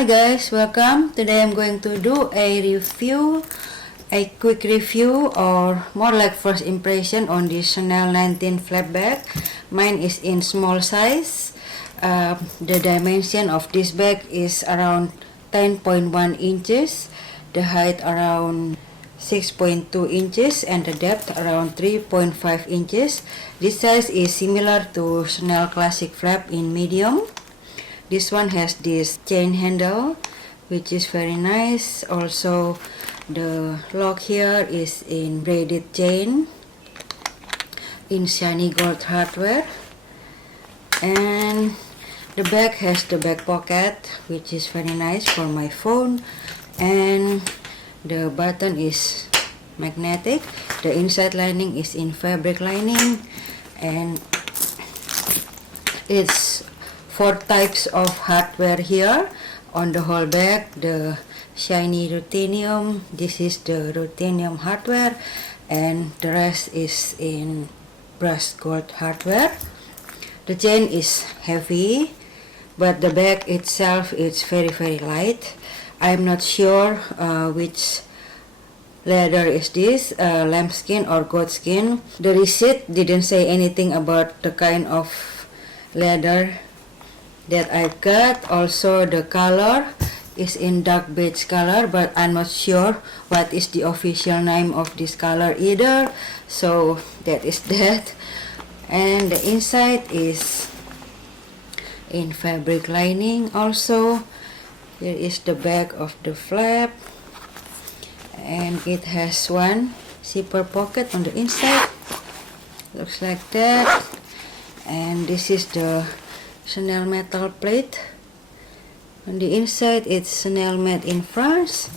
Hi guys, welcome. Today I'm going to do a quick review or more like first impression on this Chanel 19 flap bag. Mine is in small size. The dimension of this bag is around 10.1 inches, the height around 6.2 inches and the depth around 3.5 inches. This size is similar to Chanel Classic flap in medium. This one has this chain handle, which is very nice. Also, the lock here is in braided chain in shiny gold hardware. And the bag has the back pocket, which is very nice for my phone. And the button is magnetic. The inside lining is in fabric lining. And it's 4 types of hardware here on the whole bag. The shiny ruthenium, this is the ruthenium hardware, and the rest is in brushed gold hardware. The chain is heavy, but the bag itself is very light. I'm not sure which leather is this, lambskin or goat skin. The receipt didn't say anything about the kind of leather that I've got. Also, the color is in dark beige color, but I'm not sure what is the official name of this color either. So that is that. And the inside is in fabric lining also. Here is the back of the flap, and it has one zipper pocket on the inside. Looks like that. And this is the Chanel metal plate. On the inside, it's Chanel made in France.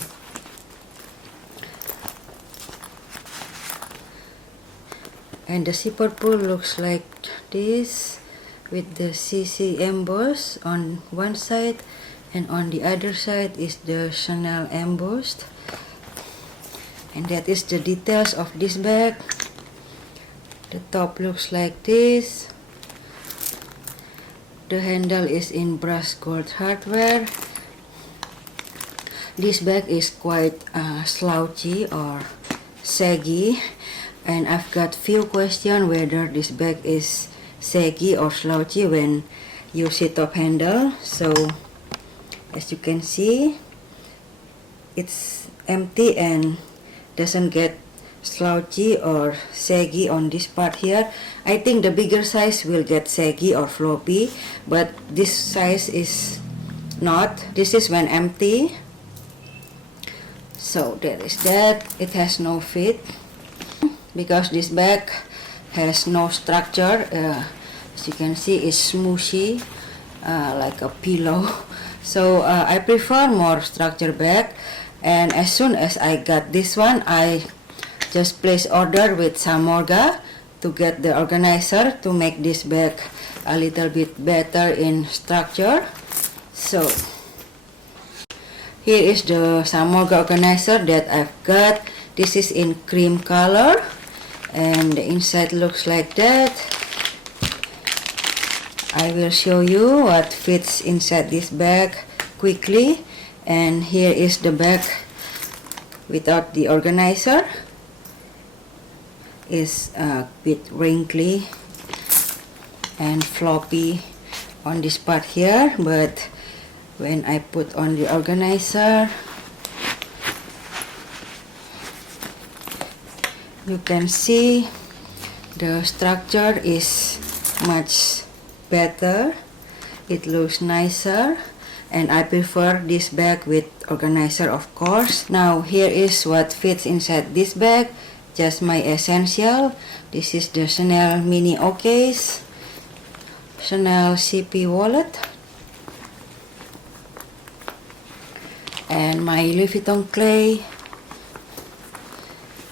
And the zipper pull looks like this, with the CC embossed on one side, and on the other side is the Chanel embossed. And that is the details of this bag. The top looks like this. The handle is in brushed gold hardware. This bag is quite slouchy or saggy, and I've got few questions whether this bag is saggy or slouchy when you sit up handle. So as you can see, it's empty and doesn't get slouchy or saggy on this part here. I think the bigger size will get saggy or floppy, but this size is not. This is when empty. So that is that. It has no fit because this bag has no structure. As you can see, it's smooshy, like a pillow. So I prefer more structured bag, and as soon as I got this one, I just place order with Samorga to get the organizer to make this bag a little bit better in structure. So here is the Samorga organizer that I've got. This is in cream color, and the inside looks like that. I will show you what fits inside this bag quickly. And here is the bag without the organizer. Is a bit wrinkly and floppy on this part here, but when I put on the organizer, you can see the structure is much better. It looks nicer, and I prefer this bag with organizer, of course. Now here is what fits inside this bag. Just my essential. This is the Chanel mini O case, Chanel CP wallet, and my Louis Vuitton clay.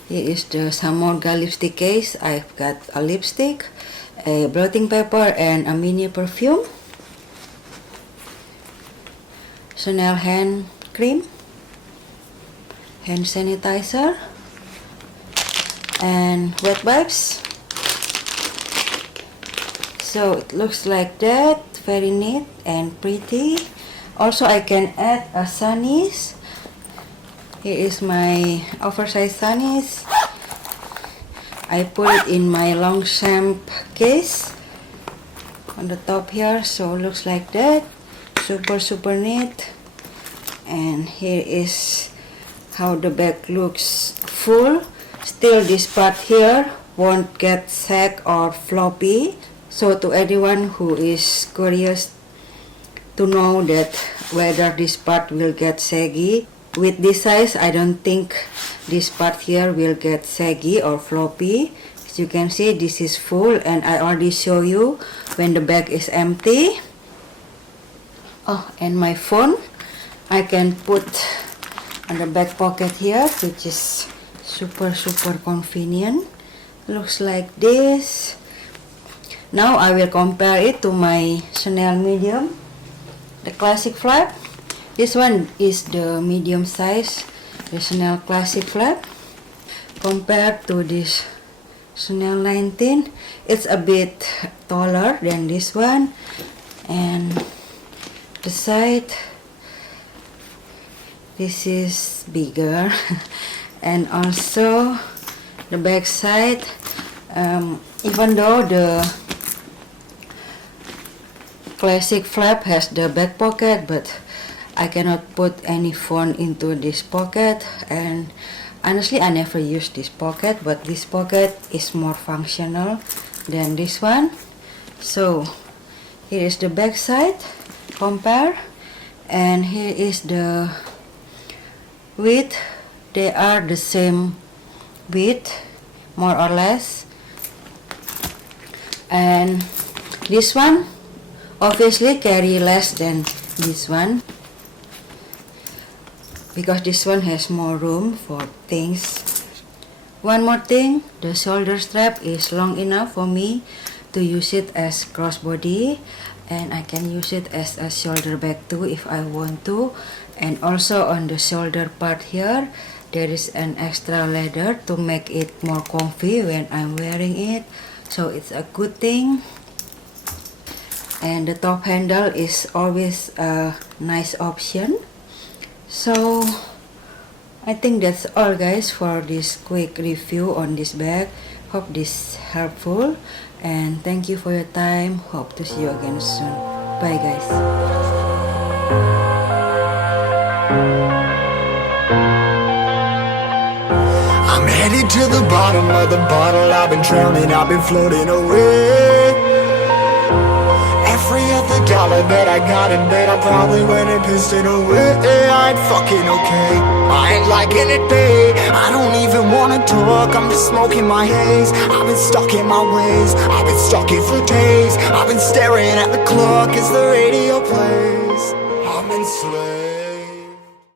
Here is the Samorga lipstick case. I've got a lipstick, a blotting paper, and a mini perfume. Chanel hand cream, hand sanitizer, and wet wipes. So it looks like that, very neat and pretty. Also, I can add a sunnies. Here is my oversized sunnies. I put it in my Longchamp case on the top here, so it looks like that. Super neat. And here is how the bag looks full. Still, this part here won't get sag or floppy. So to anyone who is curious to know that whether this part will get saggy, with this size I don't think this part here will get saggy or floppy. As you can see, this is full, and I already show you when the bag is empty. Oh, and my phone I can put on the back pocket here, which is super convenient. Looks like this. Now I will compare it to my Chanel medium, the classic flap. This one is the medium size, the Chanel classic flap. Compared to this Chanel 19, it's a bit taller than this one, and the side, this is bigger. And also the back side, even though the classic flap has the back pocket, but I cannot put any phone into this pocket, and honestly I never use this pocket, but this pocket is more functional than this one. So here is the back side, compare, and here is the width. They are the same width, more or less. And this one obviously carry less than this one, because this one has more room for things. One more thing, the shoulder strap is long enough for me to use it as crossbody, and I can use it as a shoulder bag too if I want to. And also on the shoulder part here, there is an extra leather to make it more comfy when I'm wearing it, so it's a good thing. And the top handle is always a nice option. So I think that's all, guys, for this quick review on this bag. Hope this helpful, and thank you for your time. Hope to see you again soon. Bye, guys. I'm headed to the bottom of the bottle. I've been drowning, I've been floating away. Every other dollar that I got in bed, I probably went and pissed it away. I ain't fucking okay, I ain't liking it, babe. I don't even wanna talk, I'm just smoking my haze. I've been stuck in my ways, I've been stuck here for days. I've been staring at the clock as the radio plays. I'm enslaved.